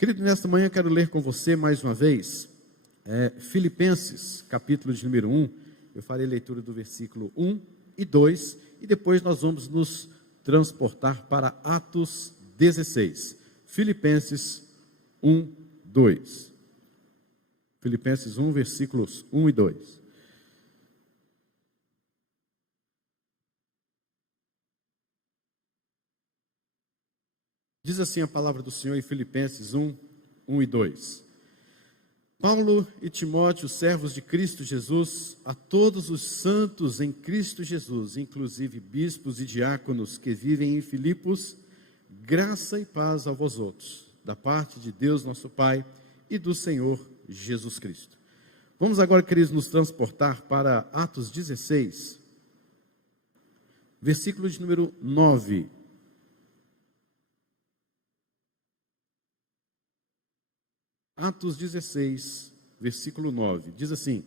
Querido, nesta manhã eu quero ler com você mais uma vez Filipenses, capítulo de número 1. Eu farei leitura do versículo 1 e 2 e depois nós vamos nos transportar para Atos 16. Filipenses 1, 2. Filipenses 1, versículos 1 e 2. Diz assim a palavra do Senhor em Filipenses 1, 1 e 2. Paulo e Timóteo, servos de Cristo Jesus, a todos os santos em Cristo Jesus, inclusive bispos e diáconos que vivem em Filipos, graça e paz a vós outros, da parte de Deus nosso Pai e do Senhor Jesus Cristo. Vamos agora, queridos, nos transportar para Atos 16, versículo de número 9. Atos 16, versículo 9, diz assim: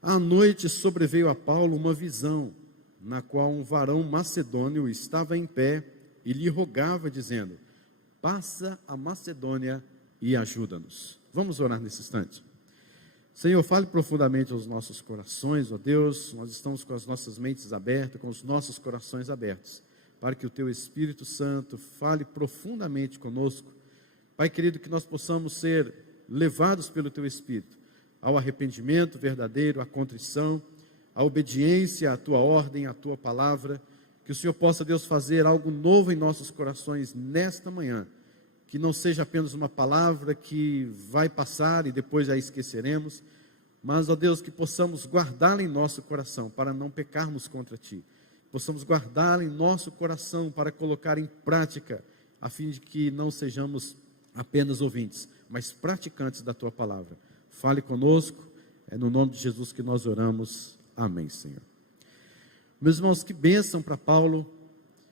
à noite sobreveio a Paulo uma visão, na qual um varão macedônio estava em pé e lhe rogava, dizendo: passa a Macedônia e ajuda-nos. Vamos orar nesse instante. Senhor, fale profundamente aos nossos corações, ó Deus. Nós estamos com as nossas mentes abertas, com os nossos corações abertos, para que o Teu Espírito Santo fale profundamente conosco. Pai querido, que nós possamos ser levados pelo Teu Espírito ao arrependimento verdadeiro, à contrição, à obediência à Tua ordem, à Tua palavra. Que o Senhor possa, Deus, fazer algo novo em nossos corações nesta manhã. Que não seja apenas uma palavra que vai passar e depois já esqueceremos, mas, ó Deus, que possamos guardá-la em nosso coração para não pecarmos contra Ti. Possamos guardá-la em nosso coração para colocar em prática, a fim de que não sejamos apenas ouvintes, mas praticantes da Tua palavra. Fale conosco, é no nome de Jesus que nós oramos. Amém, Senhor. Meus irmãos, que bênção para Paulo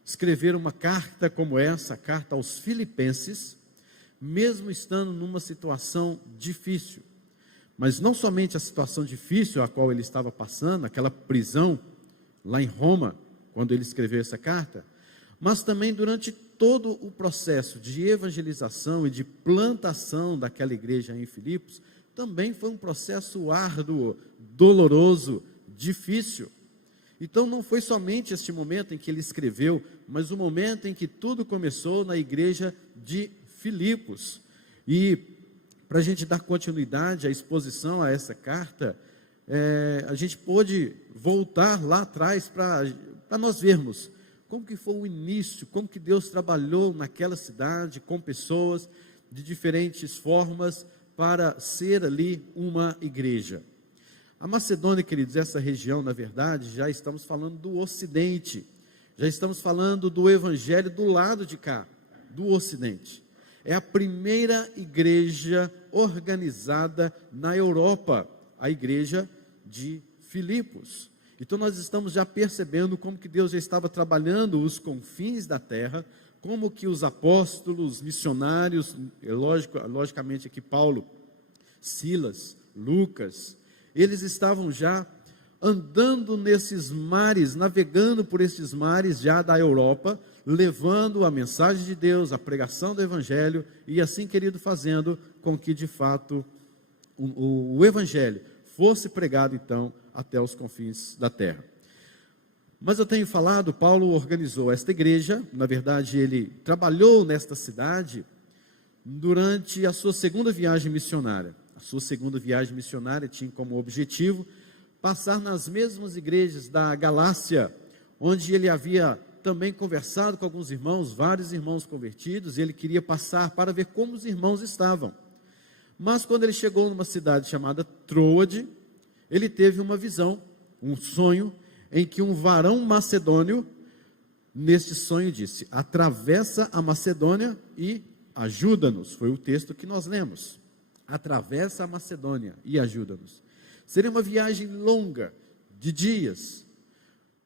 escrever uma carta como essa, a carta aos Filipenses, mesmo estando numa situação difícil. Mas não somente a situação difícil a qual ele estava passando, aquela prisão lá em Roma, quando ele escreveu essa carta, mas também durante todo o processo de evangelização e de plantação daquela igreja em Filipos, também foi um processo árduo, doloroso, difícil. Então não foi somente este momento em que ele escreveu, mas o momento em que tudo começou na igreja de Filipos. E para a gente dar continuidade à exposição a essa carta, a gente pôde voltar lá atrás para nós vermos como que foi o início, como que Deus trabalhou naquela cidade com pessoas de diferentes formas para ser ali uma igreja. A Macedônia, queridos, essa região, na verdade, já estamos falando do Ocidente, já estamos falando do Evangelho do lado de cá, do Ocidente. É a primeira igreja organizada na Europa, a igreja de Filipos. Então nós estamos já percebendo como que Deus já estava trabalhando os confins da terra, como que os apóstolos, missionários, logicamente aqui Paulo, Silas, Lucas, eles estavam já andando nesses mares, navegando por esses mares já da Europa, levando a mensagem de Deus, a pregação do Evangelho, e assim, querido, fazendo com que de fato o Evangelho fosse pregado então até os confins da terra. Mas eu tenho falado, Paulo organizou esta igreja, na verdade ele trabalhou nesta cidade durante a sua segunda viagem missionária. A sua segunda viagem missionária tinha como objetivo passar nas mesmas igrejas da Galácia, onde ele havia também conversado com alguns irmãos, vários irmãos convertidos, e ele queria passar para ver como os irmãos estavam. Mas quando ele chegou numa cidade chamada Troade, ele teve uma visão, um sonho, em que um varão macedônio, neste sonho disse: atravessa a Macedônia e ajuda-nos. Foi o texto que nós lemos. Atravessa a Macedônia e ajuda-nos. Seria uma viagem longa, de dias,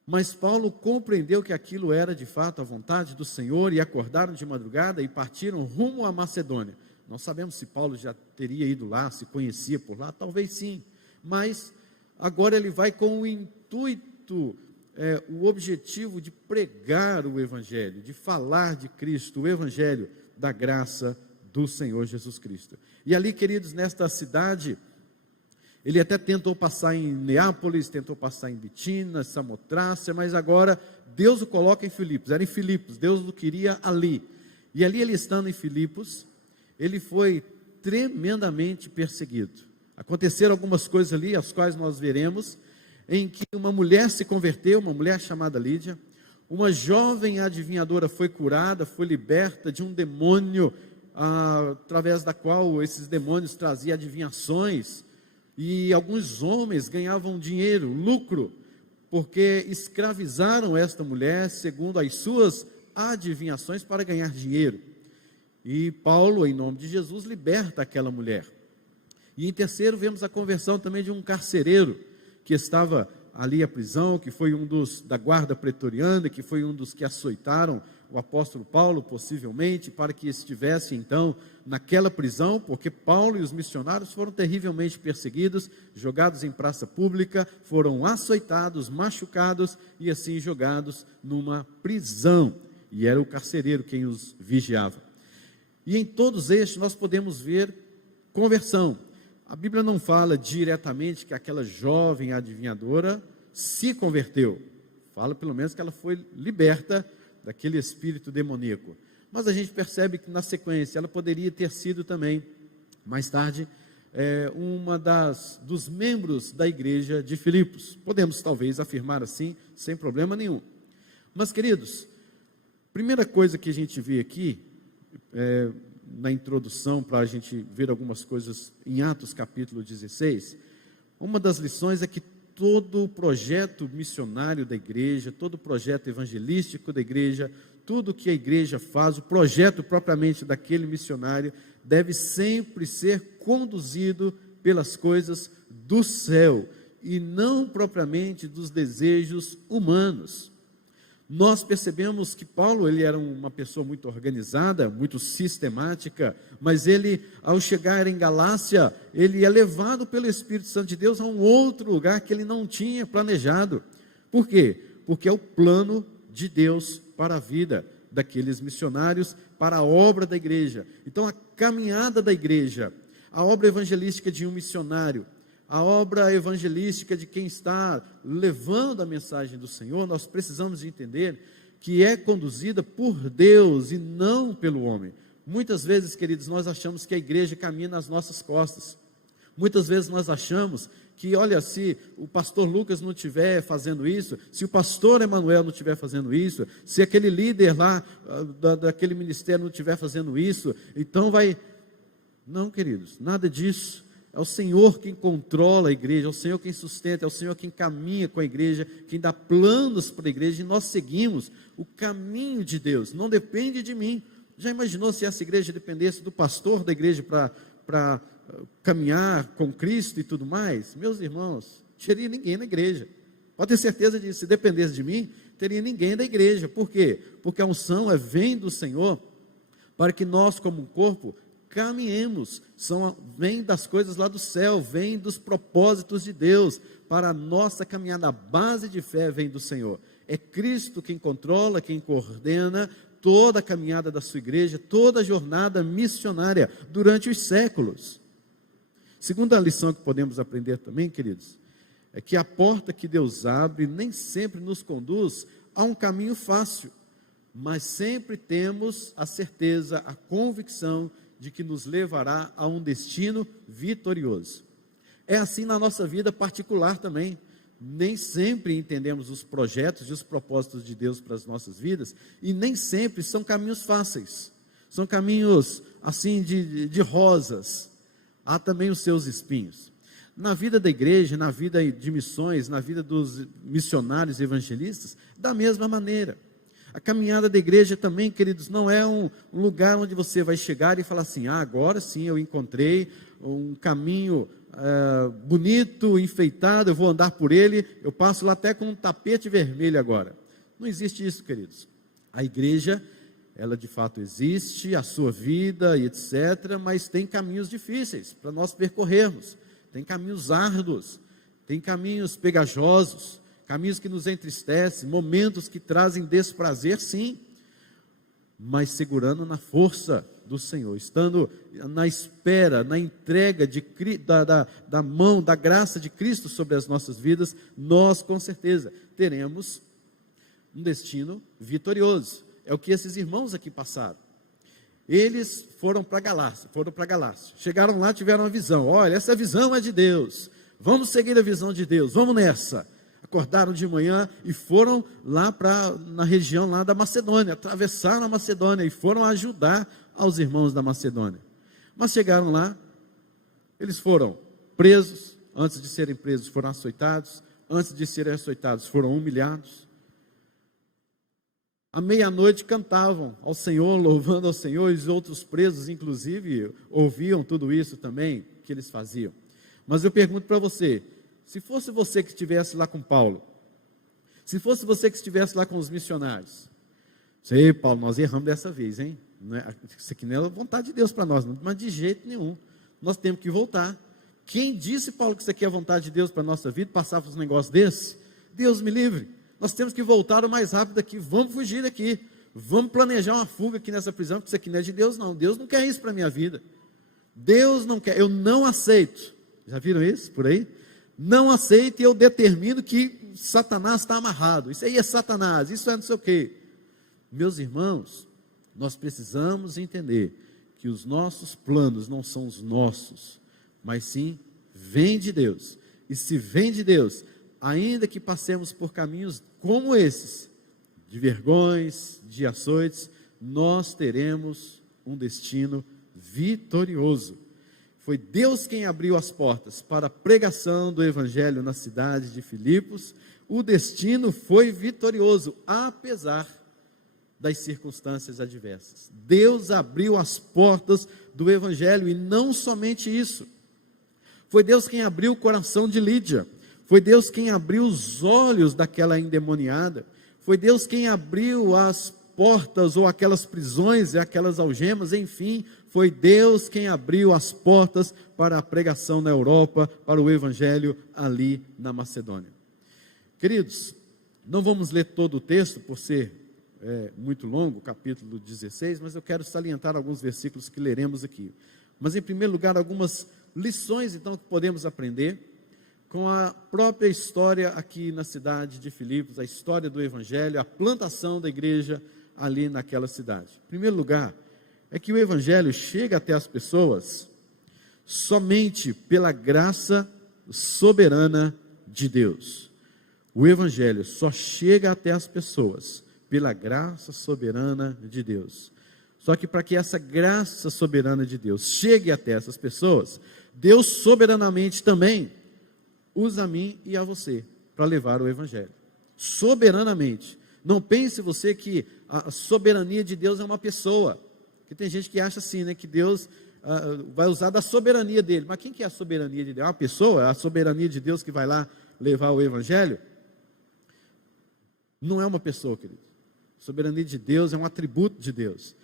mas Paulo compreendeu que aquilo era de fato a vontade do Senhor, e acordaram de madrugada e partiram rumo à Macedônia. Não sabemos se Paulo já teria ido lá, se conhecia por lá, talvez sim, mas agora ele vai com o intuito, o objetivo de pregar o Evangelho, de falar de Cristo, o Evangelho da graça do Senhor Jesus Cristo. E ali, queridos, nesta cidade, ele até tentou passar em Neápolis, tentou passar em Bitina, Samotrácia, mas agora Deus o coloca em Filipos. Era em Filipos, Deus o queria ali. E ali, ele estando em Filipos, ele foi tremendamente perseguido. Aconteceram algumas coisas ali, as quais nós veremos, em que uma mulher se converteu, uma mulher chamada Lídia, uma jovem adivinhadora foi curada, foi liberta de um demônio, através da qual esses demônios traziam adivinhações, e alguns homens ganhavam dinheiro, lucro, porque escravizaram esta mulher, segundo as suas adivinhações, para ganhar dinheiro. E Paulo, em nome de Jesus, liberta aquela mulher. E em terceiro, vemos a conversão também de um carcereiro, que estava ali à prisão, que foi um dos da guarda pretoriana, que foi um dos que açoitaram o apóstolo Paulo, possivelmente, para que estivesse então naquela prisão, porque Paulo e os missionários foram terrivelmente perseguidos, jogados em praça pública, foram açoitados, machucados e assim jogados numa prisão, e era o carcereiro quem os vigiava. E em todos estes nós podemos ver conversão. A Bíblia não fala diretamente que aquela jovem adivinhadora se converteu, fala pelo menos que ela foi liberta daquele espírito demoníaco, mas a gente percebe que na sequência ela poderia ter sido também, mais tarde, uma dos membros da igreja de Filipos. Podemos talvez afirmar assim, sem problema nenhum. Mas, queridos, primeira coisa que a gente vê aqui, na introdução, para a gente ver algumas coisas em Atos capítulo 16, uma das lições é que todo o projeto missionário da igreja, todo o projeto evangelístico da igreja, tudo que a igreja faz, o projeto propriamente daquele missionário, deve sempre ser conduzido pelas coisas do céu, e não propriamente dos desejos humanos. Nós percebemos que Paulo, ele era uma pessoa muito organizada, muito sistemática, mas ele, ao chegar em Galácia, ele é levado pelo Espírito Santo de Deus a um outro lugar que ele não tinha planejado. Por quê? Porque é o plano de Deus para a vida daqueles missionários, para a obra da igreja. Então, a caminhada da igreja, a obra evangelística de um missionário, a obra evangelística de quem está levando a mensagem do Senhor, nós precisamos entender que é conduzida por Deus e não pelo homem. Muitas vezes, queridos, nós achamos que a igreja caminha nas nossas costas. Muitas vezes nós achamos que, olha, se o pastor Lucas não estiver fazendo isso, se o pastor Emanuel não estiver fazendo isso, se aquele líder lá daquele ministério não estiver fazendo isso, então vai... Não, queridos, nada disso. É o Senhor quem controla a igreja, é o Senhor quem sustenta, é o Senhor quem caminha com a igreja, quem dá planos para a igreja, e nós seguimos o caminho de Deus, não depende de mim. Já imaginou se essa igreja dependesse do pastor da igreja para caminhar com Cristo e tudo mais? Meus irmãos, não teria ninguém na igreja, pode ter certeza disso. Se dependesse de mim, teria ninguém da igreja. Por quê? Porque a unção vem do Senhor, para que nós como um corpo caminhemos, vem das coisas lá do céu, vem dos propósitos de Deus, para a nossa caminhada. A base de fé vem do Senhor, é Cristo quem controla, quem coordena toda a caminhada da sua igreja, toda a jornada missionária, durante os séculos. Segunda lição que podemos aprender também, queridos, é que a porta que Deus abre, nem sempre nos conduz a um caminho fácil, mas sempre temos a certeza, a convicção, de que nos levará a um destino vitorioso. É assim na nossa vida particular também. Nem sempre entendemos os projetos e os propósitos de Deus para as nossas vidas, e nem sempre são caminhos fáceis, são caminhos assim de rosas. Há também os seus espinhos. Na vida da igreja, na vida de missões, na vida dos missionários e evangelistas, da mesma maneira. A caminhada da igreja também, queridos, não é um lugar onde você vai chegar e falar assim: agora sim eu encontrei um caminho bonito, enfeitado, eu vou andar por ele, eu passo lá até com um tapete vermelho agora. Não existe isso, queridos. A igreja, ela de fato existe, a sua vida e etc., mas tem caminhos difíceis para nós percorrermos, tem caminhos árduos, tem caminhos pegajosos, caminhos que nos entristecem, momentos que trazem desprazer, sim, mas segurando na força do Senhor, estando na espera, na entrega da mão, da graça de Cristo sobre as nossas vidas, nós com certeza teremos um destino vitorioso. É o que esses irmãos aqui passaram. Eles foram para Galácia, chegaram lá, tiveram uma visão. Olha, essa visão é de Deus, vamos seguir a visão de Deus, vamos nessa. Acordaram de manhã e foram lá na região lá da Macedônia, atravessaram a Macedônia e foram ajudar aos irmãos da Macedônia. Mas chegaram lá, eles foram presos, antes de serem presos foram açoitados, antes de serem açoitados foram humilhados. À meia-noite cantavam ao Senhor, louvando ao Senhor, e os outros presos, inclusive, ouviam tudo isso também que eles faziam. Mas eu pergunto para você, se fosse você que estivesse lá com Paulo, se fosse você que estivesse lá com os missionários, sei, Paulo, nós erramos dessa vez, hein? Isso aqui não é a vontade de Deus para nós, mas de jeito nenhum, nós temos que voltar. Quem disse, Paulo, que isso aqui é a vontade de Deus para a nossa vida, passar por um negócio desse? Deus me livre, nós temos que voltar o mais rápido daqui, vamos fugir daqui, vamos planejar uma fuga aqui nessa prisão, porque isso aqui não é de Deus não, Deus não quer isso para a minha vida, Deus não quer, eu não aceito. Já viram isso por aí? Não aceito e eu determino que Satanás está amarrado, isso aí é Satanás, isso é não sei o quê. Meus irmãos, nós precisamos entender que os nossos planos não são os nossos, mas sim, vêm de Deus, e se vem de Deus, ainda que passemos por caminhos como esses, de vergões, de açoites, nós teremos um destino vitorioso. Foi Deus quem abriu as portas para a pregação do Evangelho na cidade de Filipos. O destino foi vitorioso, apesar das circunstâncias adversas. Deus abriu as portas do Evangelho, e não somente isso. Foi Deus quem abriu o coração de Lídia. Foi Deus quem abriu os olhos daquela endemoniada. Foi Deus quem abriu as portas, ou aquelas prisões e aquelas algemas, enfim, foi Deus quem abriu as portas para a pregação na Europa, para o Evangelho ali na Macedônia. Queridos, não vamos ler todo o texto, por ser muito longo, capítulo 16, mas eu quero salientar alguns versículos que leremos aqui. Mas, em primeiro lugar, algumas lições, então, que podemos aprender com a própria história aqui na cidade de Filipos, a história do Evangelho, a plantação da igreja ali naquela cidade. Em primeiro lugar, é que o Evangelho chega até as pessoas somente pela graça soberana de Deus. O Evangelho só chega até as pessoas pela graça soberana de Deus. Só que para que essa graça soberana de Deus chegue até essas pessoas, Deus soberanamente também usa a mim e a você para levar o Evangelho. Soberanamente. Não pense você que a soberania de Deus é uma pessoa. Porque tem gente que acha assim, né, que Deus vai usar da soberania dele. Mas quem que é a soberania de Deus? É uma pessoa? É a soberania de Deus que vai lá levar o Evangelho? Não é uma pessoa, querido. A soberania de Deus é um atributo de Deus.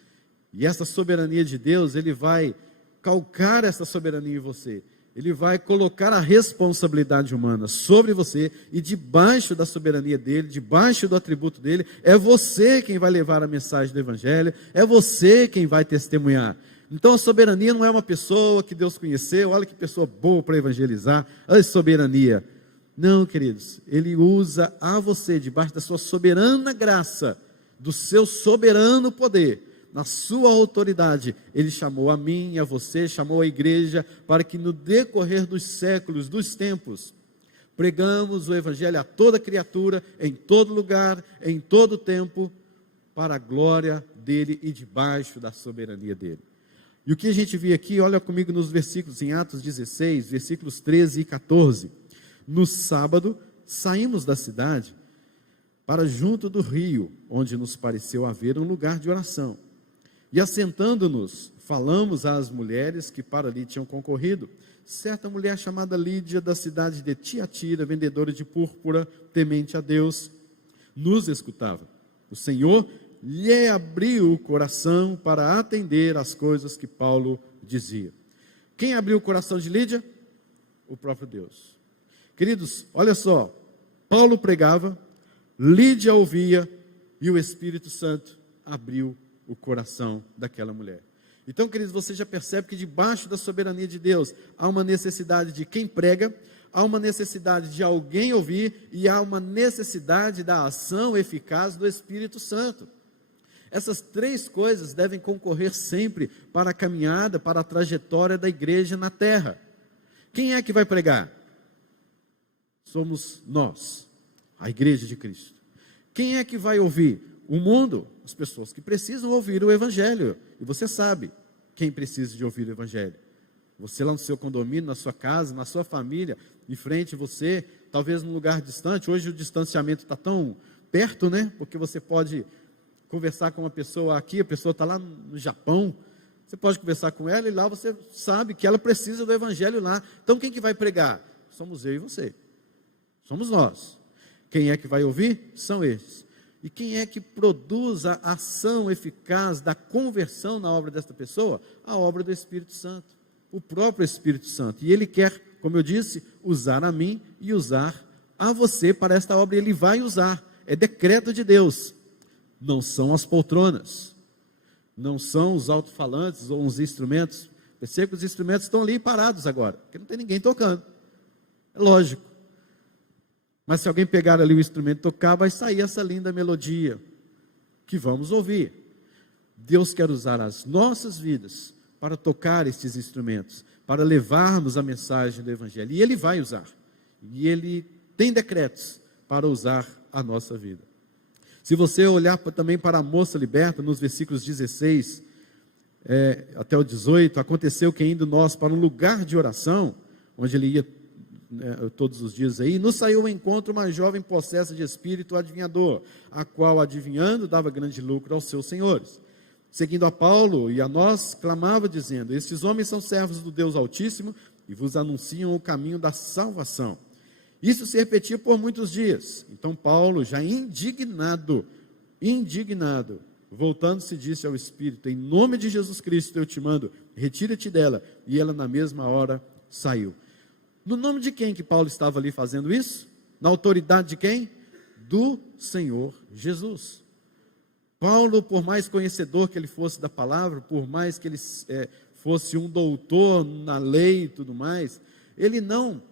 E essa soberania de Deus, Ele vai calcar essa soberania em você. Ele vai colocar a responsabilidade humana sobre você, e debaixo da soberania dele, debaixo do atributo dele, é você quem vai levar a mensagem do Evangelho, é você quem vai testemunhar. Então a soberania não é uma pessoa que Deus conheceu, olha que pessoa boa para evangelizar, olha a soberania. Não, queridos, Ele usa a você, debaixo da sua soberana graça, do seu soberano poder, na sua autoridade, Ele chamou a mim e a você, chamou a igreja, para que no decorrer dos séculos, dos tempos, pregamos o Evangelho a toda criatura, em todo lugar, em todo tempo, para a glória dEle e debaixo da soberania dEle. E o que a gente vê aqui, olha comigo nos versículos, em Atos 16, versículos 13 e 14. No sábado, saímos da cidade para junto do rio, onde nos pareceu haver um lugar de oração. E assentando-nos, falamos às mulheres que para ali tinham concorrido. Certa mulher chamada Lídia, da cidade de Tiatira, vendedora de púrpura, temente a Deus, nos escutava. O Senhor lhe abriu o coração para atender às coisas que Paulo dizia. Quem abriu o coração de Lídia? O próprio Deus. Queridos, olha só, Paulo pregava, Lídia ouvia, e o Espírito Santo abriu o coração daquela mulher. Então, queridos, você já percebe que debaixo da soberania de Deus há uma necessidade de quem prega, há uma necessidade de alguém ouvir e há uma necessidade da ação eficaz do Espírito Santo. Essas três coisas devem concorrer sempre para a caminhada, para a trajetória da igreja na terra. Quem é que vai pregar? Somos nós, a igreja de Cristo. Quem é que vai ouvir? O mundo, as pessoas que precisam ouvir o Evangelho. E você sabe quem precisa de ouvir o Evangelho. Você lá no seu condomínio, na sua casa, na sua família, em frente a você, talvez num lugar distante. Hoje o distanciamento está tão perto, né? Porque você pode conversar com uma pessoa aqui, a pessoa está lá no Japão, você pode conversar com ela e lá você sabe que ela precisa do Evangelho lá. Então quem que vai pregar? Somos eu e você. Somos nós. Quem é que vai ouvir? São eles. E quem é que produz a ação eficaz da conversão na obra desta pessoa? A obra do Espírito Santo, o próprio Espírito Santo. E Ele quer, como eu disse, usar a mim e usar a você para esta obra. E Ele vai usar, é decreto de Deus. Não são as poltronas, não são os alto-falantes ou os instrumentos. Perceba que os instrumentos estão ali parados agora, porque não tem ninguém tocando. É lógico. Mas se alguém pegar ali o instrumento e tocar, vai sair essa linda melodia que vamos ouvir. Deus quer usar as nossas vidas para tocar estes instrumentos, para levarmos a mensagem do Evangelho. E Ele vai usar. E Ele tem decretos para usar a nossa vida. Se você olhar também para a moça liberta, nos versículos 16 até o 18, aconteceu que indo nós para um lugar de oração, onde ele ia todos os dias aí, nos saiu ao encontro uma jovem possessa de espírito adivinhador, a qual adivinhando dava grande lucro aos seus senhores. Seguindo a Paulo e a nós, clamava dizendo: estes homens são servos do Deus Altíssimo e vos anunciam o caminho da salvação. Isso se repetia por muitos dias. Então Paulo, já indignado, voltando-se, disse ao Espírito: em nome de Jesus Cristo eu te mando, retira-te dela. E ela na mesma hora saiu. No nome de quem que Paulo estava ali fazendo isso? Na autoridade de quem? Do Senhor Jesus. Paulo, por mais conhecedor que ele fosse da palavra, por mais que ele fosse um doutor na lei e tudo mais, ele não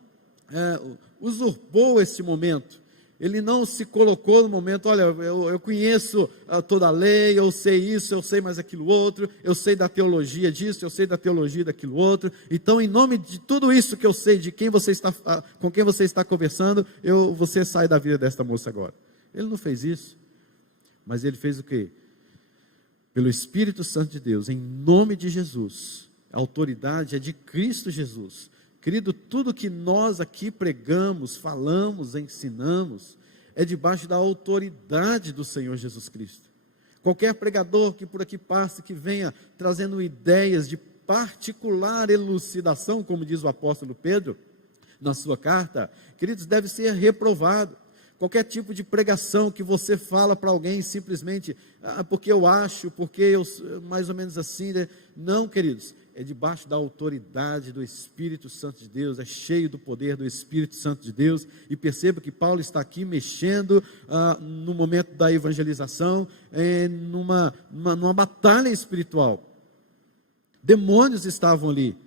usurpou esse momento. Ele não se colocou no momento: olha, eu conheço toda a lei, eu sei isso, eu sei mais aquilo outro, eu sei da teologia disso, eu sei da teologia daquilo outro. Então, em nome de tudo isso que eu sei, de quem você está, com quem você está conversando, você sai da vida desta moça agora. Ele não fez isso, mas ele fez o quê? Pelo Espírito Santo de Deus, em nome de Jesus. A autoridade é de Cristo Jesus. Querido, tudo que nós aqui pregamos, falamos, ensinamos, é debaixo da autoridade do Senhor Jesus Cristo. Qualquer pregador que por aqui passe, que venha trazendo ideias de particular elucidação, como diz o apóstolo Pedro na sua carta, queridos, deve ser reprovado. Qualquer tipo de pregação que você fala para alguém simplesmente, porque eu acho, porque eu, mais ou menos assim, né? Não, queridos, é debaixo da autoridade do Espírito Santo de Deus, é cheio do poder do Espírito Santo de Deus. E perceba que Paulo está aqui mexendo no momento da evangelização, numa batalha espiritual. Demônios estavam ali,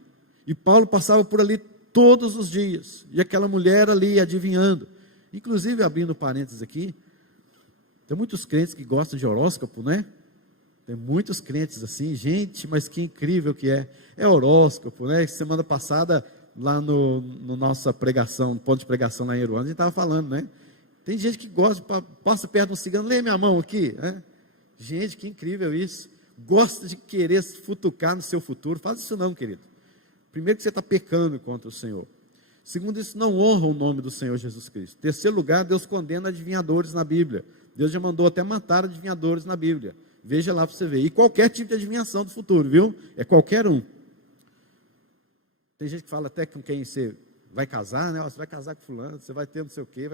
e Paulo passava por ali todos os dias, e aquela mulher ali adivinhando. Inclusive, abrindo parênteses aqui, tem muitos crentes que gostam de horóscopo, né? Tem muitos crentes assim, gente, mas que incrível que é horóscopo, né? Semana passada, lá no nossa pregação, no ponto de pregação lá em Aruana, a gente estava falando, né? Tem gente que gosta, passa perto de um cigano, lê minha mão aqui, né? Gente, que incrível isso. Gosta de querer se futucar no seu futuro. Faz isso não, querido. Primeiro que você está pecando contra o Senhor. Segundo, isso não honra o nome do Senhor Jesus Cristo. Terceiro lugar, Deus condena adivinhadores na Bíblia. Deus já mandou até matar adivinhadores na Bíblia. Veja lá para você ver. E qualquer tipo de adivinhação do futuro, viu? É qualquer um. Tem gente que fala até com quem você vai casar, né? Você vai casar com fulano, você vai ter não sei o quê.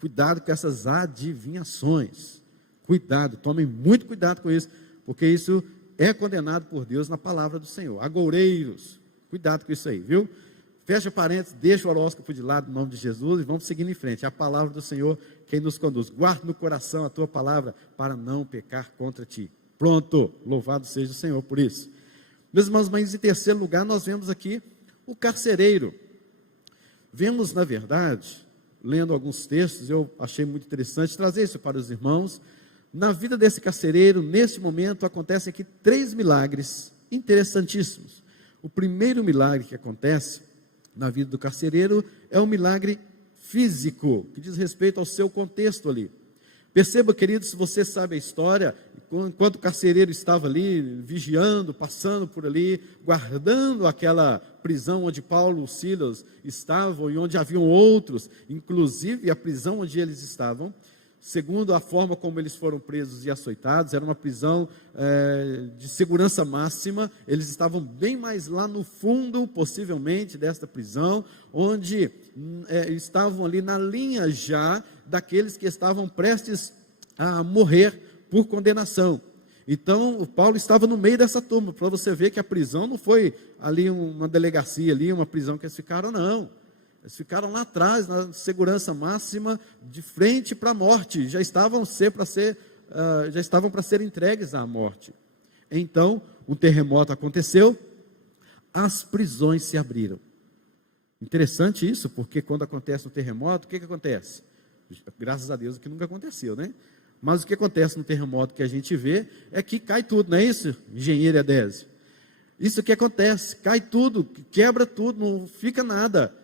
Cuidado com essas adivinhações. Cuidado, tomem muito cuidado com isso, porque isso é condenado por Deus na palavra do Senhor. Agoureiros, cuidado com isso aí, viu? Fecha parênteses, deixa o horóscopo de lado, em nome de Jesus, e vamos seguindo em frente. É a palavra do Senhor quem nos conduz. Guarda no coração a tua palavra, para não pecar contra ti. Pronto, louvado seja o Senhor por isso. Meus irmãos, mas em terceiro lugar, nós vemos aqui o carcereiro. Vemos, na verdade, lendo alguns textos, eu achei muito interessante trazer isso para os irmãos. Na vida desse carcereiro, neste momento, acontecem aqui 3 milagres interessantíssimos. O primeiro milagre que acontece na vida do carcereiro é um milagre físico, que diz respeito ao seu contexto ali. Perceba, queridos, se você sabe a história, enquanto o carcereiro estava ali, vigiando, passando por ali, guardando aquela prisão onde Paulo e Silas estavam, e onde haviam outros, inclusive a prisão onde eles estavam, segundo a forma como eles foram presos e açoitados, era uma prisão de segurança máxima. Eles estavam bem mais lá no fundo, possivelmente, desta prisão, onde estavam ali na linha já daqueles que estavam prestes a morrer por condenação. Então, o Paulo estava no meio dessa turma, para você ver que a prisão não foi ali uma delegacia, ali, uma prisão que eles ficaram, não. Eles ficaram lá atrás, na segurança máxima, de frente para a morte, já estavam para ser entregues à morte. Então, um terremoto aconteceu, as prisões se abriram. Interessante isso, porque quando acontece um terremoto, o que acontece? Graças a Deus que nunca aconteceu, né? Mas o que acontece no terremoto que a gente vê é que cai tudo, não é isso, engenheiro Adésio? Isso que acontece, cai tudo, quebra tudo, não fica nada.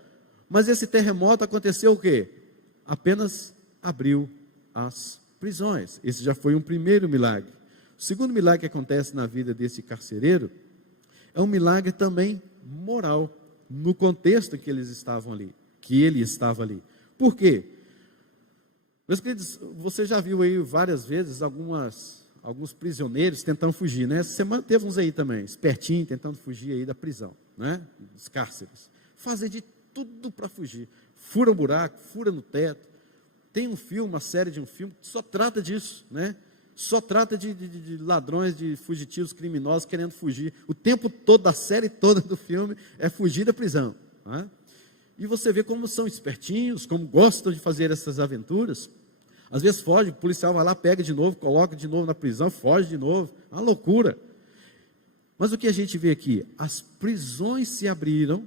Mas esse terremoto aconteceu o quê? Apenas abriu as prisões. Esse já foi um primeiro milagre. O segundo milagre que acontece na vida desse carcereiro é um milagre também moral, no contexto em que eles estavam ali, que ele estava ali. Por quê? Meus queridos, você já viu aí várias vezes alguns prisioneiros tentando fugir, né? Essa semana teve uns aí também, espertinho, tentando fugir aí da prisão, né? Dos cárceres. Fazer de tudo para fugir. Fura um buraco, fura no teto. Tem um filme, uma série de um filme, que só trata disso, né? Só trata de ladrões, de fugitivos criminosos querendo fugir. O tempo todo, da série toda do filme, é fugir da prisão, né? E você vê como são espertinhos, como gostam de fazer essas aventuras. Às vezes foge, o policial vai lá, pega de novo, coloca de novo na prisão, foge de novo. É uma loucura. Mas o que a gente vê aqui? As prisões se abriram,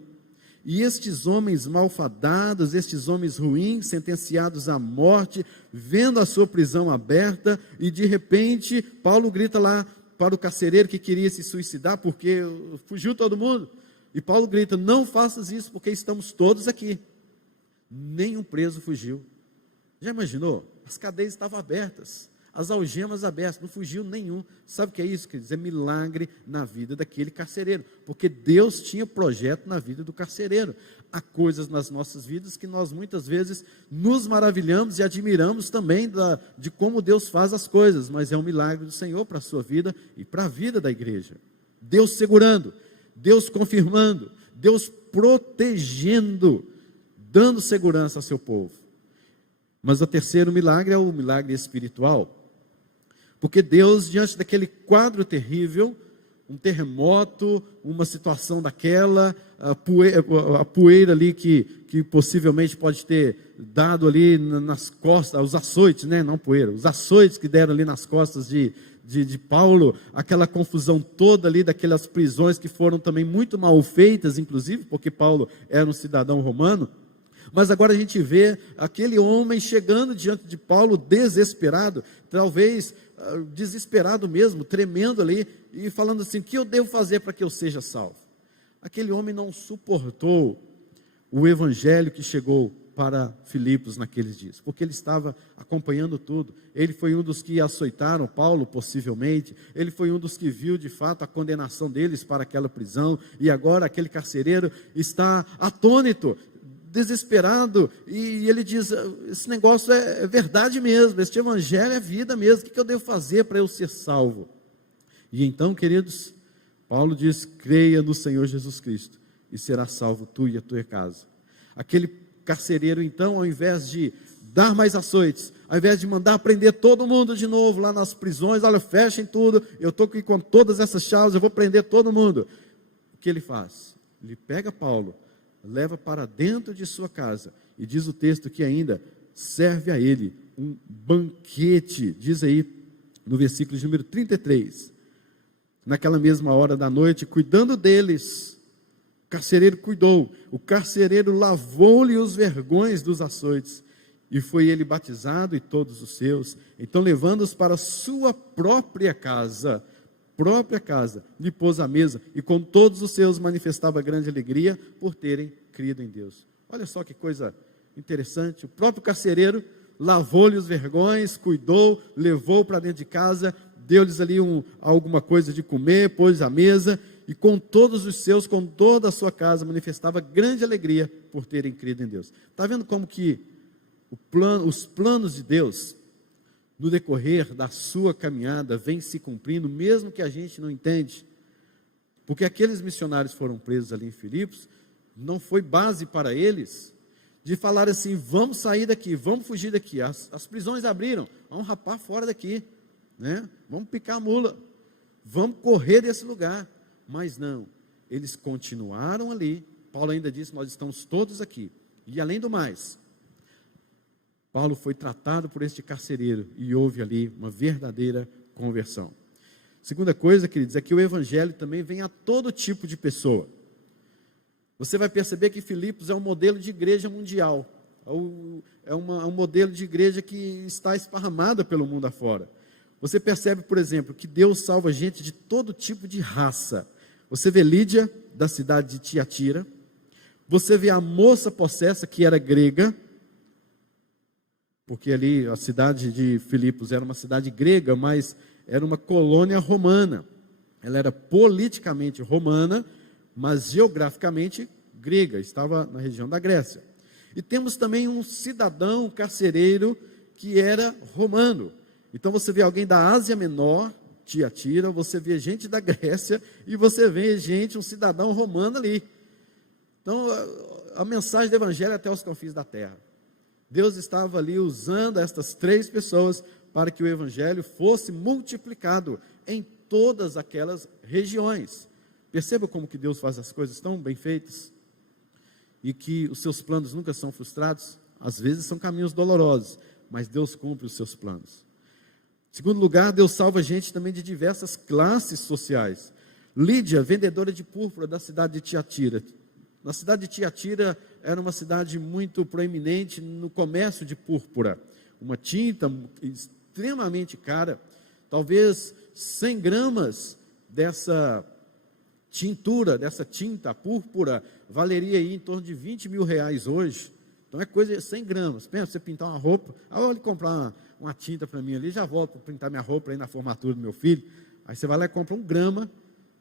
e estes homens malfadados, estes homens ruins, sentenciados à morte, vendo a sua prisão aberta, e de repente, Paulo grita lá para o carcereiro que queria se suicidar, porque fugiu todo mundo. E Paulo grita: não faças isso, porque estamos todos aqui. Nenhum preso fugiu. Já imaginou? As cadeias estavam abertas, as algemas abertas, não fugiu nenhum. Sabe o que é isso, queridos? É milagre na vida daquele carcereiro, porque Deus tinha projeto na vida do carcereiro. Há coisas nas nossas vidas que nós muitas vezes nos maravilhamos e admiramos também de como Deus faz as coisas, mas é um milagre do Senhor para a sua vida e para a vida da igreja. Deus segurando, Deus confirmando, Deus protegendo, dando segurança ao seu povo. Mas o terceiro milagre é o milagre espiritual, porque Deus, diante daquele quadro terrível, um terremoto, uma situação daquela, a poeira ali que possivelmente pode ter dado ali nas costas, os açoites, né? Não poeira, os açoites que deram ali nas costas de Paulo, aquela confusão toda ali daquelas prisões que foram também muito mal feitas, inclusive, porque Paulo era um cidadão romano. Mas agora a gente vê aquele homem chegando diante de Paulo desesperado, talvez desesperado mesmo, tremendo ali, e falando assim: o que eu devo fazer para que eu seja salvo? Aquele homem não suportou o evangelho que chegou para Filipos naqueles dias, porque ele estava acompanhando tudo. Ele foi um dos que açoitaram Paulo, possivelmente. Ele foi um dos que viu de fato a condenação deles para aquela prisão, e agora aquele carcereiro está atônito, desesperado, e ele diz: esse negócio é verdade mesmo, este evangelho é vida mesmo, o que eu devo fazer para eu ser salvo? E então, queridos, Paulo diz: creia no Senhor Jesus Cristo, e será salvo tu e a tua casa. Aquele carcereiro, então, ao invés de dar mais açoites, ao invés de mandar prender todo mundo de novo lá nas prisões, olha, fechem tudo, eu estou aqui com todas essas chaves, eu vou prender todo mundo. O que ele faz? Ele pega Paulo, leva para dentro de sua casa, e diz o texto que ainda serve a ele um banquete. Diz aí no versículo de número 33, naquela mesma hora da noite, cuidando deles. O carcereiro cuidou, o carcereiro lavou-lhe os vergões dos açoites, e foi ele batizado e todos os seus. Então, levando-os para sua própria casa, lhe pôs à mesa, e com todos os seus manifestava grande alegria por terem crido em Deus. Olha só que coisa interessante, o próprio carcereiro lavou-lhe os vergões, cuidou, levou para dentro de casa, deu-lhes ali alguma coisa de comer, pôs à mesa, e com todos os seus, com toda a sua casa, manifestava grande alegria por terem crido em Deus. Está vendo como que os planos de Deus, no decorrer da sua caminhada, vêm se cumprindo, mesmo que a gente não entende? Porque aqueles missionários foram presos ali em Filipos, não foi base para eles de falar assim: vamos sair daqui, vamos fugir daqui, as prisões abriram, vamos rapar fora daqui, né? Vamos picar a mula, vamos correr desse lugar. Mas não, eles continuaram ali. Paulo ainda disse: nós estamos todos aqui. E além do mais, Paulo foi tratado por este carcereiro e houve ali uma verdadeira conversão. Segunda coisa, queridos, é que o evangelho também vem a todo tipo de pessoa. Você vai perceber que Filipos é um modelo de igreja mundial, é um modelo de igreja que está esparramada pelo mundo afora. Você percebe, por exemplo, que Deus salva gente de todo tipo de raça. Você vê Lídia, da cidade de Tiatira, você vê a moça possessa, que era grega, porque ali a cidade de Filipos era uma cidade grega, mas era uma colônia romana. Ela era politicamente romana, mas geograficamente grega, estava na região da Grécia. E temos também um cidadão carcereiro que era romano. Então você vê alguém da Ásia Menor, Tiatira, você vê gente da Grécia e você vê um cidadão romano ali. Então a mensagem do evangelho é até os confins da terra. Deus estava ali usando estas três pessoas para que o evangelho fosse multiplicado em todas aquelas regiões. Perceba como que Deus faz as coisas tão bem feitas e que os seus planos nunca são frustrados. Às vezes são caminhos dolorosos, mas Deus cumpre os seus planos. Em segundo lugar, Deus salva gente também de diversas classes sociais. Lídia, vendedora de púrpura da cidade de Tiatira. Na cidade de Tiatira era uma cidade muito proeminente no comércio de púrpura. Uma tinta extremamente cara, talvez 100 gramas dessa tintura, dessa tinta púrpura, valeria aí em torno de 20 mil reais hoje. Então é coisa de 100 gramas. Pensa, você pintar uma roupa, vou ali comprar uma tinta para mim ali, já volto para pintar minha roupa aí na formatura do meu filho. Aí você vai lá e compra 1 grama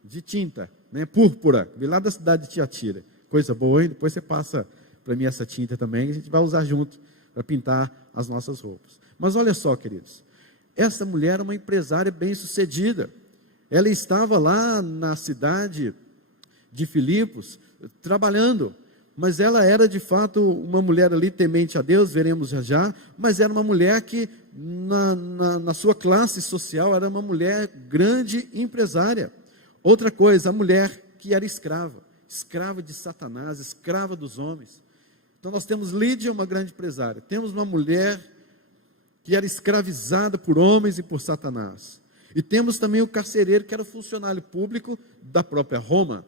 de tinta, né, púrpura, de lá da cidade de Tiatira. Coisa boa, hein? Depois você passa para mim essa tinta também, a gente vai usar junto para pintar as nossas roupas. Mas olha só, queridos, essa mulher era uma empresária bem-sucedida. Ela estava lá na cidade de Filipos, trabalhando, mas ela era de fato uma mulher ali temente a Deus, veremos já já, mas era uma mulher que na sua classe social era uma mulher grande empresária. Outra coisa, a mulher que era escrava de Satanás, escrava dos homens. Então nós temos Lídia, uma grande empresária, temos uma mulher que era escravizada por homens e por Satanás, e temos também o carcereiro, que era funcionário público da própria Roma.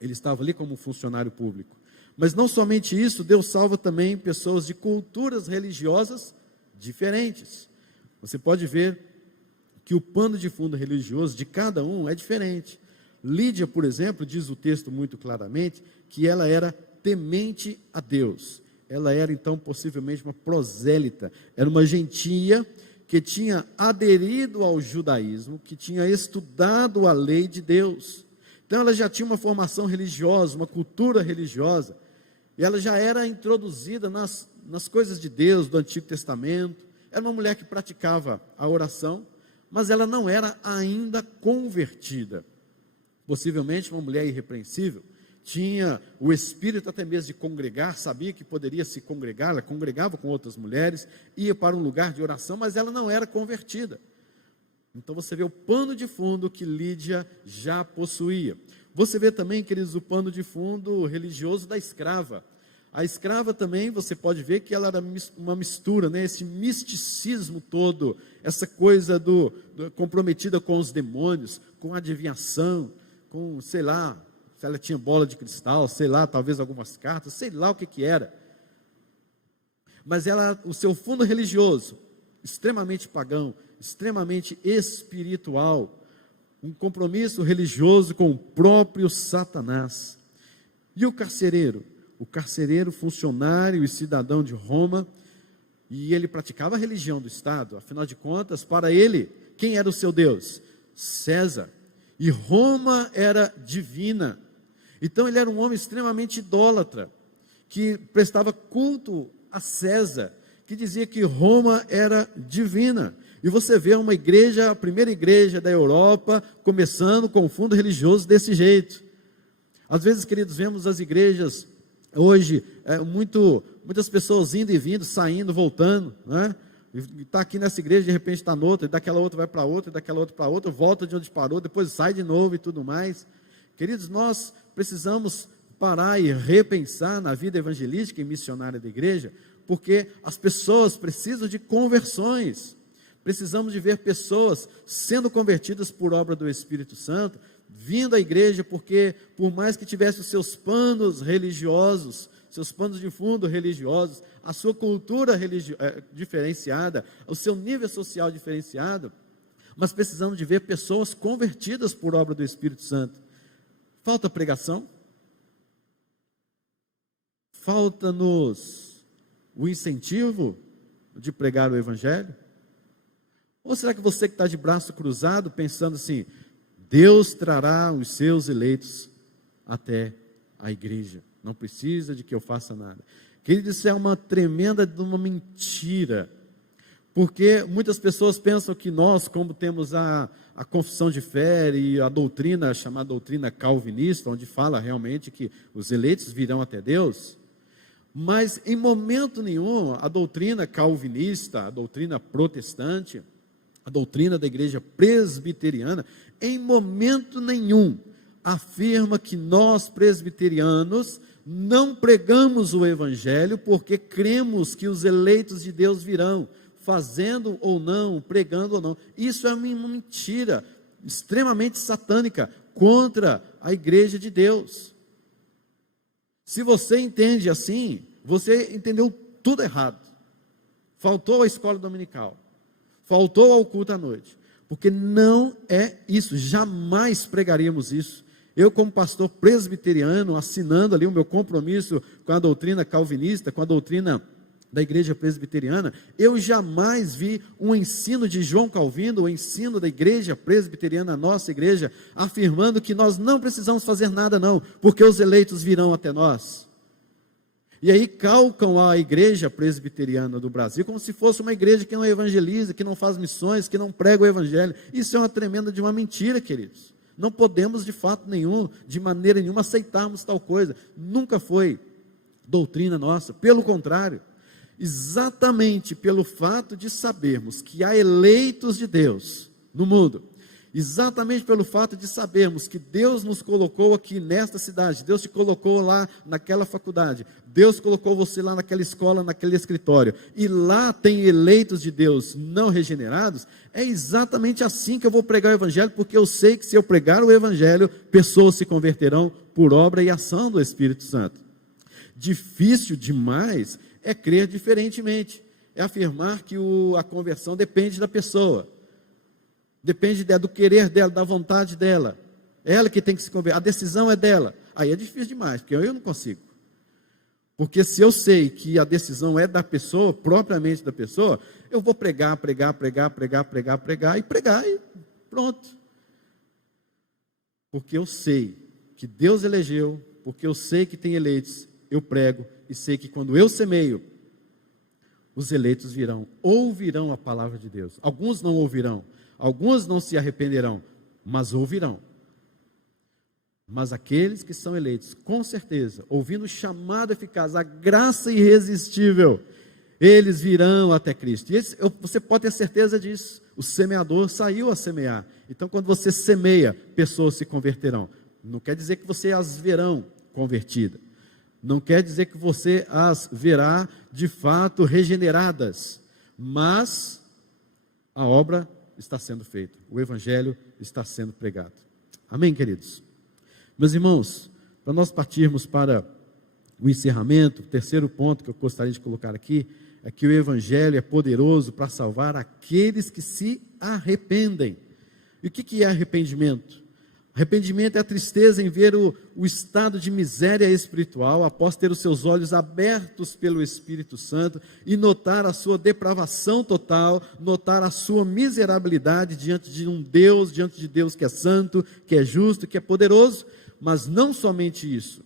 Ele estava ali como funcionário público. Mas não somente isso, Deus salva também pessoas de culturas religiosas diferentes. Você pode ver que o pano de fundo religioso de cada um é diferente. Lídia, por exemplo, diz o texto muito claramente, que ela era temente a Deus. Ela era então possivelmente uma prosélita, era uma gentia que tinha aderido ao judaísmo, que tinha estudado a lei de Deus. Então ela já tinha uma formação religiosa, uma cultura religiosa, e ela já era introduzida nas coisas de Deus, do Antigo Testamento. Era uma mulher que praticava a oração, mas ela não era ainda convertida. Possivelmente uma mulher irrepreensível, tinha o espírito até mesmo de congregar, sabia que poderia se congregar, ela congregava com outras mulheres, ia para um lugar de oração, mas ela não era convertida. Então você vê o pano de fundo que Lídia já possuía. Você vê também, queridos, o pano de fundo religioso da escrava. A escrava também, você pode ver que ela era uma mistura, né? Esse misticismo todo, essa coisa comprometida com os demônios, com adivinhação, com, sei lá, se ela tinha bola de cristal, sei lá, talvez algumas cartas, sei lá o que era. Mas o seu fundo religioso, extremamente pagão, extremamente espiritual, um compromisso religioso com o próprio Satanás. E o carcereiro? O carcereiro, funcionário e cidadão de Roma, e ele praticava a religião do Estado, afinal de contas, para ele, quem era o seu Deus? César. E Roma era divina. Então ele era um homem extremamente idólatra, que prestava culto a César, que dizia que Roma era divina. E você vê uma igreja, a primeira igreja da Europa, começando com um fundo religioso desse jeito. Às vezes, queridos, vemos as igrejas hoje, muitas pessoas indo e vindo, saindo, voltando, né? Está aqui nessa igreja, de repente está noutra, e daquela outra vai para outra, e daquela outra para outra, volta de onde parou, depois sai de novo e tudo mais. Queridos, nós precisamos parar e repensar na vida evangelística e missionária da igreja, porque as pessoas precisam de conversões. Precisamos de ver pessoas sendo convertidas por obra do Espírito Santo, vindo à igreja, porque por mais que tivesse os seus panos religiosos, seus panos de fundo religiosos, a sua cultura diferenciada, o seu nível social diferenciado, mas precisamos de ver pessoas convertidas por obra do Espírito Santo. Falta pregação? Falta-nos o incentivo de pregar o Evangelho? Ou será que você que está de braço cruzado, pensando assim, Deus trará os seus eleitos até a igreja, não precisa de que eu faça nada? Querido, isso é uma tremenda de uma mentira, porque muitas pessoas pensam que nós, como temos a confissão de fé e a doutrina, chamada doutrina calvinista, onde fala realmente que os eleitos virão até Deus, mas em momento nenhum a doutrina calvinista, a doutrina protestante, a doutrina da igreja presbiteriana, em momento nenhum afirma que nós presbiterianos não pregamos o Evangelho porque cremos que os eleitos de Deus virão, fazendo ou não, pregando ou não. Isso é uma mentira extremamente satânica contra a igreja de Deus. Se você entende assim, você entendeu tudo errado. Faltou a escola dominical, faltou ao culto à noite, porque não é isso, jamais pregaríamos isso. Eu, como pastor presbiteriano, assinando ali o meu compromisso com a doutrina calvinista, com a doutrina da igreja presbiteriana, eu jamais vi um ensino de João Calvino, o ensino da igreja presbiteriana, a nossa igreja, afirmando que nós não precisamos fazer nada não, porque os eleitos virão até nós. E aí calcam a igreja presbiteriana do Brasil como se fosse uma igreja que não evangeliza, que não faz missões, que não prega o evangelho. Isso é uma tremenda de uma mentira, queridos. Não podemos de fato nenhum, de maneira nenhuma, aceitarmos tal coisa. Nunca foi doutrina nossa, pelo contrário, exatamente pelo fato de sabermos que há eleitos de Deus no mundo, exatamente pelo fato de sabermos que Deus nos colocou aqui nesta cidade, Deus te colocou lá naquela faculdade, Deus colocou você lá naquela escola, naquele escritório, e lá tem eleitos de Deus não regenerados, é exatamente assim que eu vou pregar o Evangelho, porque eu sei que se eu pregar o Evangelho, pessoas se converterão por obra e ação do Espírito Santo. Difícil demais é crer diferentemente, é afirmar que a conversão depende da pessoa, depende do querer dela, da vontade dela, é ela que tem que se converter, a decisão é dela. Aí é difícil demais, porque eu não consigo. Porque se eu sei que a decisão é da pessoa, propriamente da pessoa, eu vou pregar e pronto. Porque eu sei que Deus elegeu, porque eu sei que tem eleitos, eu prego e sei que quando eu semeio, os eleitos virão, ouvirão a palavra de Deus. Alguns não ouvirão, alguns não se arrependerão, mas ouvirão. Mas aqueles que são eleitos, com certeza, ouvindo o chamado eficaz, a graça irresistível, eles virão até Cristo. E você pode ter certeza disso. O semeador saiu a semear. Então, quando você semeia, pessoas se converterão. Não quer dizer que você as verão convertidas, Não quer dizer que você as verá de fato regeneradas, mas a obra está sendo feita, o evangelho está sendo pregado. Amém, queridos? Meus irmãos, para nós partirmos para o encerramento, o terceiro ponto que eu gostaria de colocar aqui, é que o evangelho é poderoso para salvar aqueles que se arrependem. E o que é arrependimento? Arrependimento é a tristeza em ver o estado de miséria espiritual, após ter os seus olhos abertos pelo Espírito Santo e notar a sua depravação total, notar a sua miserabilidade diante de Deus que é santo, que é justo, que é poderoso. Mas não somente isso.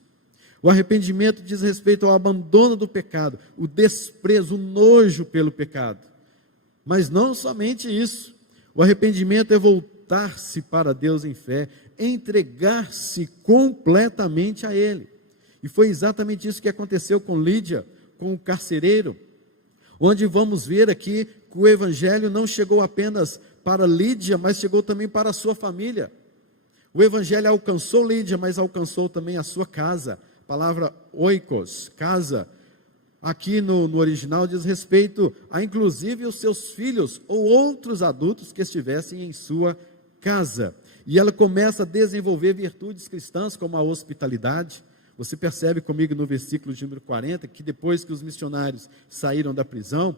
O arrependimento diz respeito ao abandono do pecado, o desprezo, o nojo pelo pecado. Mas não somente isso. O arrependimento é voltar-se para Deus em fé, entregar-se completamente a Ele. E foi exatamente isso que aconteceu com Lídia, com o carcereiro, onde vamos ver aqui que o evangelho não chegou apenas para Lídia, mas chegou também para a sua família. O evangelho alcançou Lídia, mas alcançou também a sua casa. A palavra oikos, casa, aqui no original diz respeito a inclusive os seus filhos ou outros adultos que estivessem em sua casa. E ela começa a desenvolver virtudes cristãs como a hospitalidade. Você percebe comigo no versículo de número 40, que depois que os missionários saíram da prisão,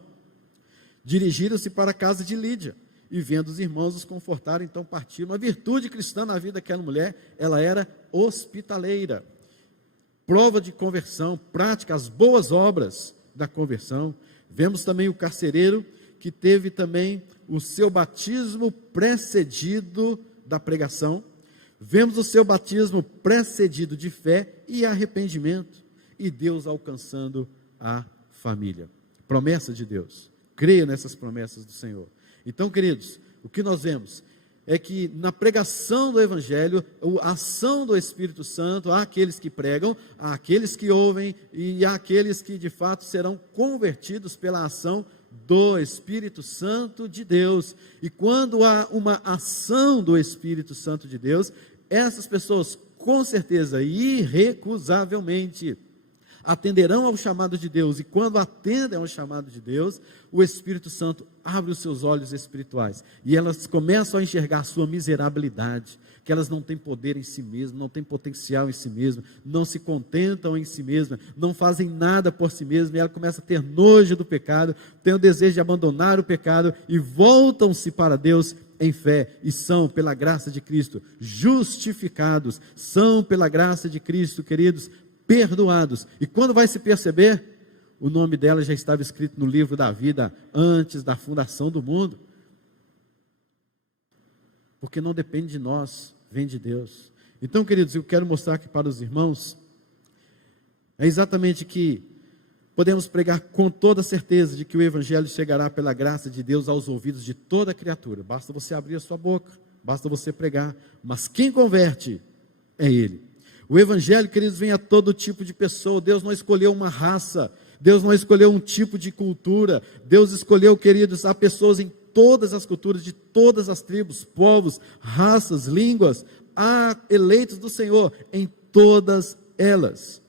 dirigiram-se para a casa de Lídia, e vendo os irmãos os confortaram, então partiram. Uma virtude cristã na vida daquela mulher, ela era hospitaleira. Prova de conversão, prática, as boas obras da conversão. Vemos também o carcereiro, que teve também o seu batismo precedido da pregação. Vemos o seu batismo precedido de fé e arrependimento, e Deus alcançando a família. Promessa de Deus. Creia nessas promessas do Senhor. Então, queridos, o que nós vemos é que na pregação do evangelho, a ação do Espírito Santo, há aqueles que pregam, há aqueles que ouvem, e há aqueles que de fato serão convertidos pela ação do Espírito Santo de Deus. E quando há uma ação do Espírito Santo de Deus, essas pessoas com certeza, irrecusavelmente, atenderão ao chamado de Deus. E quando atendem ao chamado de Deus, o Espírito Santo abre os seus olhos espirituais, e elas começam a enxergar a sua miserabilidade, que elas não têm poder em si mesmas, não têm potencial em si mesmas, não se contentam em si mesmas, não fazem nada por si mesmas, e ela começa a ter nojo do pecado, tem o desejo de abandonar o pecado, e voltam-se para Deus em fé, e são pela graça de Cristo justificados, são pela graça de Cristo, queridos, perdoados. E quando vai se perceber, o nome dela já estava escrito no livro da vida antes da fundação do mundo. Porque não depende de nós, vem de Deus. Então, queridos, eu quero mostrar aqui para os irmãos, é exatamente que podemos pregar com toda certeza de que o evangelho chegará pela graça de Deus aos ouvidos de toda criatura. Basta você abrir a sua boca, basta você pregar, mas quem converte é Ele. O evangelho, queridos, vem a todo tipo de pessoa. Deus não escolheu uma raça, Deus não escolheu um tipo de cultura, Deus escolheu, queridos, há pessoas em todas as culturas, de todas as tribos, povos, raças, línguas, há eleitos do Senhor em todas elas.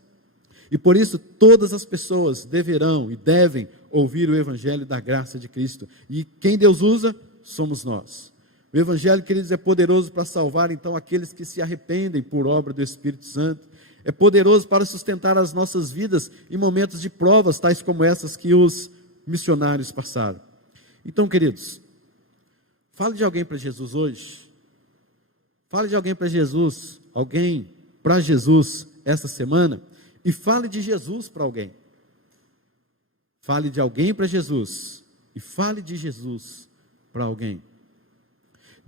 E por isso todas as pessoas deverão e devem ouvir o evangelho da graça de Cristo. E quem Deus usa, somos nós. O evangelho, queridos, é poderoso para salvar então aqueles que se arrependem por obra do Espírito Santo. É poderoso para sustentar as nossas vidas em momentos de provas, tais como essas que os missionários passaram. Então, queridos, fale de alguém para Jesus hoje. Fale de alguém para Jesus, essa semana, e fale de Jesus para alguém. Fale de alguém para Jesus, e fale de Jesus para alguém.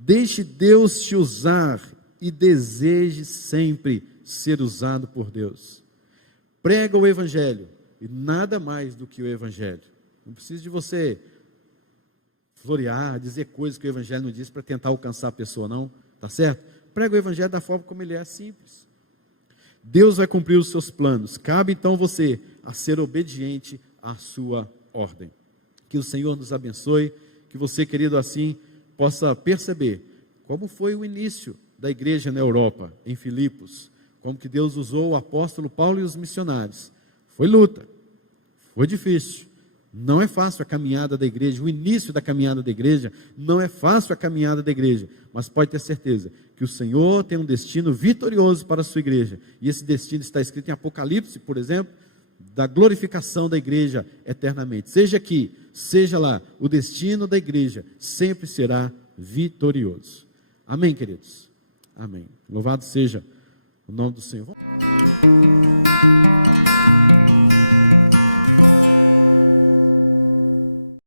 Deixe Deus te usar e deseje sempre ser usado por Deus. Prega o evangelho e nada mais do que o evangelho. Não precisa de você florear, dizer coisas que o evangelho não diz para tentar alcançar a pessoa, não, tá certo? Prega o evangelho da forma como ele é, simples. Deus vai cumprir os seus planos. Cabe então você a ser obediente à sua ordem. Que o Senhor nos abençoe, que você, querido, assim possa perceber como foi o início da igreja na Europa, em Filipos, como que Deus usou o apóstolo Paulo e os missionários. Foi luta, foi difícil. Não é fácil a caminhada da igreja, o início da caminhada da igreja, não é fácil a caminhada da igreja, mas pode ter certeza que o Senhor tem um destino vitorioso para a sua igreja, e esse destino está escrito em Apocalipse, por exemplo, da glorificação da igreja eternamente. Seja aqui, seja lá, o destino da igreja sempre será vitorioso. Amém, queridos? Amém. Louvado seja o nome do Senhor.